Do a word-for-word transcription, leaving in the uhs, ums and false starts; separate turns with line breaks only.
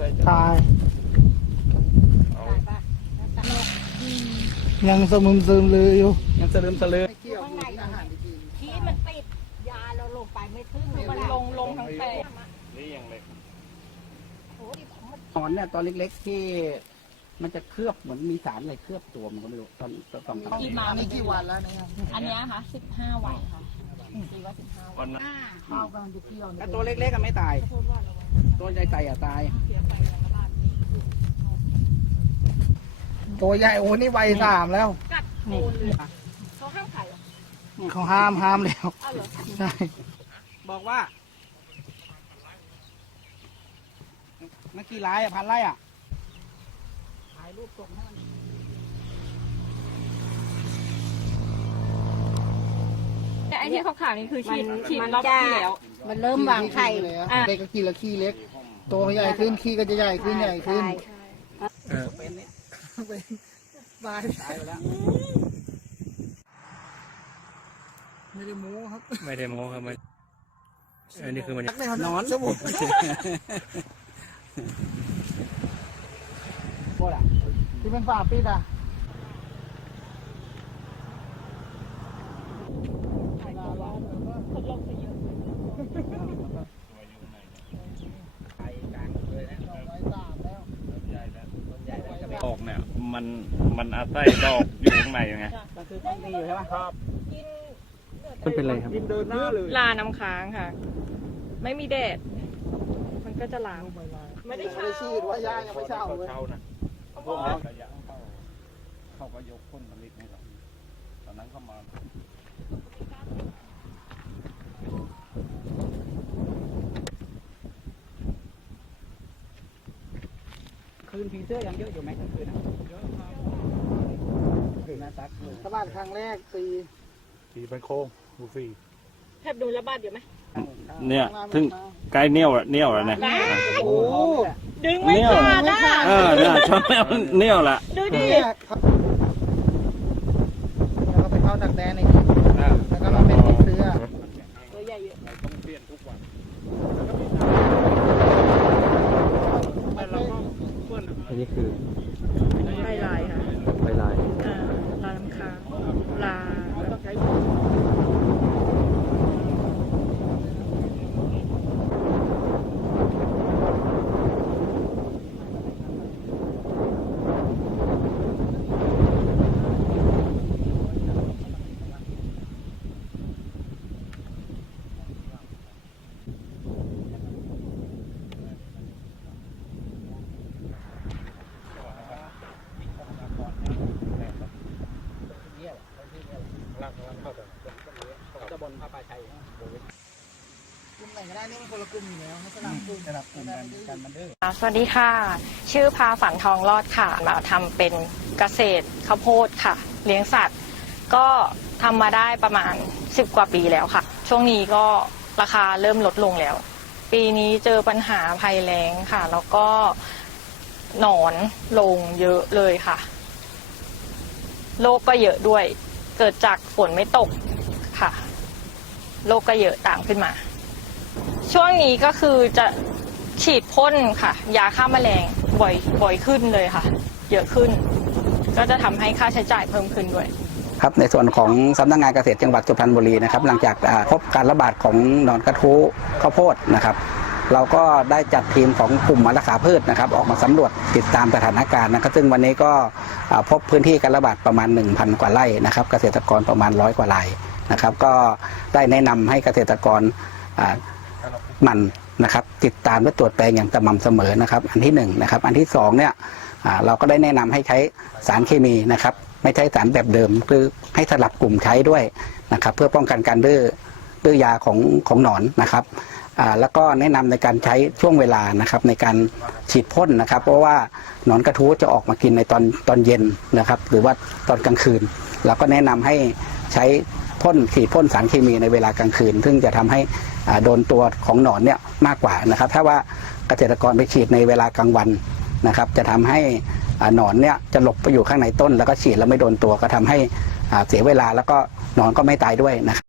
ตายยังสมึมซึมเลยอยู่ยังสลืมสลือ
ข้างในขี้มันติดยาเราลงไปไม่ถึงมันลงลงทั้งแปล
นี่ยังเล็ก
หนอนเนี่ยตอนเล็กๆที่มันจะเคลือบเหมือนมีสารอะไรเคลือบตัวมันก็ไม่รู้ตอนตอน
กี่มา
ในกี่วันแล้วเนี่ย
อันนี้ค่ะสิบห้าวันค่ะตีว่าสิบห้าวัน
ข้าวกำลังจะเกี่ยวแต่ตัวเล็กๆก็ไม่ตายตัวใหญ่ๆอ่ะตายตัวใหญ่โอ้นี่วัยสามแล้ว
กัดโคนเลยเขาห้ามขายหรอ
เขาห้ามห้ามแล้วใช่บอกว่าเมื่อกี้ไร่อะพันไร่อะถ่ายรูปส่งให้มัน
แต่ไอ้ที่ขาวๆนี่คือฉีดฉีดรอบที่แล้วมันเริ่มวางไข่
เด็กก็กินแล้วขี้เล็กตัวใหญ่ขึ้นขี้ก็จะใหญ่ขึ้นใหญ่ขึ้นเป็นเนี่ยเป็นตายตายไปแล้วไม่ได้โม้ครับ
ไม่ได้โม้ครับมันอันนี้คือมัน
นอนสมุนโคตรอ่ะที่เป็นฝาปิดอ่ะ
ดอกเนี่ยมันมันอาศัยดอกอยู่ข้างในยังไง
มันคือต้องดีอยู่ใช่ไหมครับ
มันเป็นอะไรครับ
กินเดินหน้าเลย
ลาน้ำค้างค่ะไม่มีแดดมันก็จะล้าง
ไม่ได้ชีดว่าย่ายังไม่เช่าเลย
พวกนี้เขาก็ยกพ่นผลิตให้เราตอนนั้นเขามา
คืนผีเสื้อยังเยอะอยู่ไหมกลางคืนเยอะครับคืนน่าตักเลยตลาดครั้งแรกตี
ตีเป็นโค้งบูฟี
แทบดูระบาดอยู่ไหม
เนี่ยถึงใกล้เนี้ยวเนี้ยวแล้วเนี่ย
โอ้
ดึงไม่ขาดนะ
เออเนี่ยชอบเนี้ยวละ
ดูดิ
เราไปเข้าดักแดนในนี้แล้วก็มาเป็นผีเสื้อ
ตัวใหญ่เยอะ
ต้องเปลี่ยนทุกวันอันนี้คือ
ใบลายค่ะ
ใบลาย
อ่าลาน้ำค้างลา
จะบนพระปาชัยกลุ่มไหนก็ได้นี่มันคนละกลุ่มอยู่แล้วให้สลับกลุ่มสลับกลุ่มกันกันมันเด้อ
สวัสดีค่ะชื่อพาฝันทองรอดค่ะมาทำเป็นเกษตรข้าวโพดค่ะเลี้ยงสัตว์ก็ทำมาได้ประมาณสิบกว่าปีแล้วค่ะช่วงนี้ก็ราคาเริ่มลดลงแล้วปีนี้เจอปัญหาภัยแล้งค่ะแล้วก็หนอนลงเยอะเลยค่ะโรคก็เยอะด้วยเกิดจากฝนไม่ตกค่ะโรคก็เยอะตามขึ้นมาช่วงนี้ก็คือจะฉีดพ่นค่ะยาฆ่าแมลงบ่อยบ่อยขึ้นเลยค่ะเยอะขึ้นก็จะทำให้ค่าใช้จ่ายเพิ่มขึ้นด้วย
ครับในส่วนของสำนักงานเกษตรจังหวัดสุพรรณบุรีนะครับหลังจากพบการระบาดของหนอนกระทู้ข้าวโพดนะครับเราก็ได้จัดทีมของกลุ่มรักษาพืชนะครับออกมาสำรวจติดตามสถานการณ์นะครับซึ่งวันนี้ก็พบพื้นที่การระบาดประมาณ หนึ่งพัน กว่าไร่นะครับเกษตรกรประมาณร้อยกว่ารายนะครับก็ได้แนะนำให้เกษตรกรหมั่นนะครับติดตามและตรวจแปลงอย่างสม่ำเสมอนะครับอันที่หนึ่งนะครับอันที่สองเนี่ยเราก็ได้แนะนำให้ใช้สารเคมีนะครับไม่ใช้สารแบบเดิมคือให้สลับกลุ่มใช้ด้วยนะครับเพื่อป้องกันการดื้อดื้อยาของของหนอนนะครับแล้วก็แนะนำในการใช้ช่วงเวลานะครับในการฉีดพ่นนะครับเพราะว่าหนอนกระทู้จะออกมากินในตอนตอนเย็นนะครับหรือว่าตอนกลางคืนเราก็แนะนำให้ใช้พ่นฉีดพ่นสารเคมีในเวลากลางคืนซึ่งจะทำให้โดนตัวของหนอนเนี่ยมากกว่านะครับถ้าว่าเกษตรกรไปฉีดในเวลากลางวันนะครับจะทำให้หนอนเนี่ยจะหลบไปอยู่ข้างในต้นแล้วก็ฉีดแล้วไม่โดนตัวก็ทำให้เสียเวลาแล้วก็หนอนก็ไม่ตายด้วยนะครับ